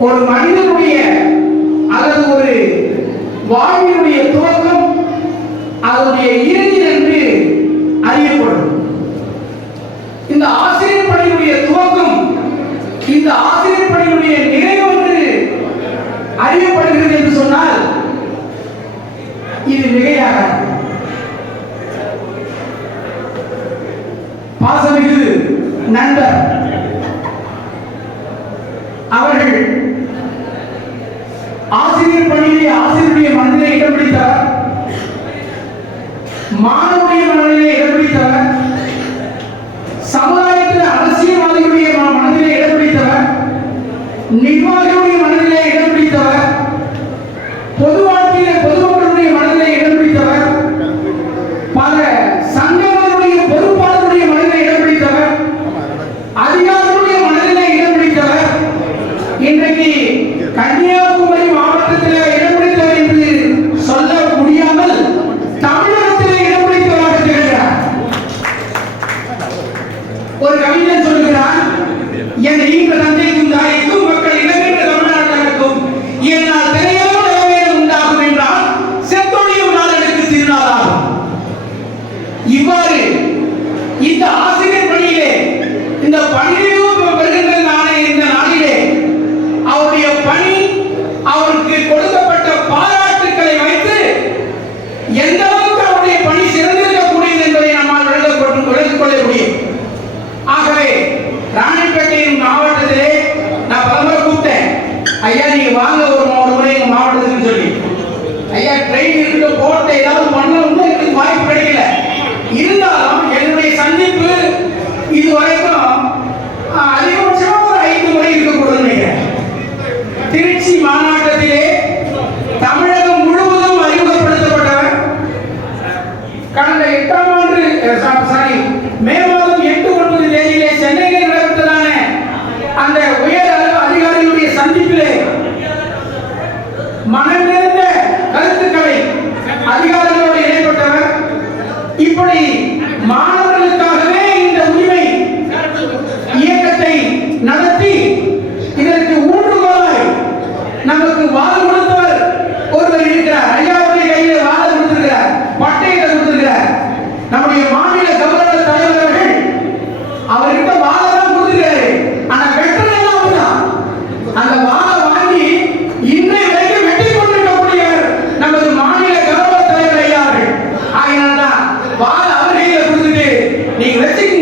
ஒரு மனிதனுடைய அல்லது ஒரு வாழ்வினுடைய துவக்கம் அதனுடைய இறுதி என்று அறியப்படும். இந்த ஆசிரியர் பணியுடைய துவக்கம் இந்த ஆசிரியர் பணியுடைய நிறைவு என்று அறியப்படுகிறது என்று சொன்னால் இது மிகையாக பாசமிகு நண்பர் அவர்கள் ஆசிரியர் பணியிலே ஆசிரியருடைய மனதிலே இடம் பிடித்தார் மாணவருடைய மனதிலே இடம் பிடித்தார் சமுதாயத்தில் அரசியல்வாதிகளுடைய மனதிலே இடம் பிடித்தார் நிர்வாகிகள் ஐயா நீங்க வாங்க ஒரு முறை எங்க மாவட்டத்துக்கு சொல்லி. ஐயா ட்ரெயின் இருக்க போட்ட ஏதாவது பண்ணணும்னு எனக்கு வாய்ப்பு கிடைக்கல. இருந்தாலும் என்னுடைய சந்திப்பு இது வரைக்கும் அதிகபட்சமா ஒரு ஐந்து முறை இருக்கக்கூடாதுன்னு நினைக்கிறேன். திருச்சி மாநாட்டத்திலே தமிழகம் முழுவதும் அறிமுகப்படுத்தப்பட்டவர். கடந்த எட்டாம் ஆண்டு சாரி மே இப்படி மாணவர்களுக்காகவே இந்த உரிமை இயக்கத்தை நடத்தி இதற்கு ஊன்றுகோலாய் நமக்கு வாழ கொடுத்தவர் ஒருவர் இருக்கிறார். ஐயாவுடைய கையில வாழ கொடுத்திருக்கிறார். பட்டையில கொடுத்திருக்கிறார். நம்முடைய மாணவ நீங்க வச்சுக்க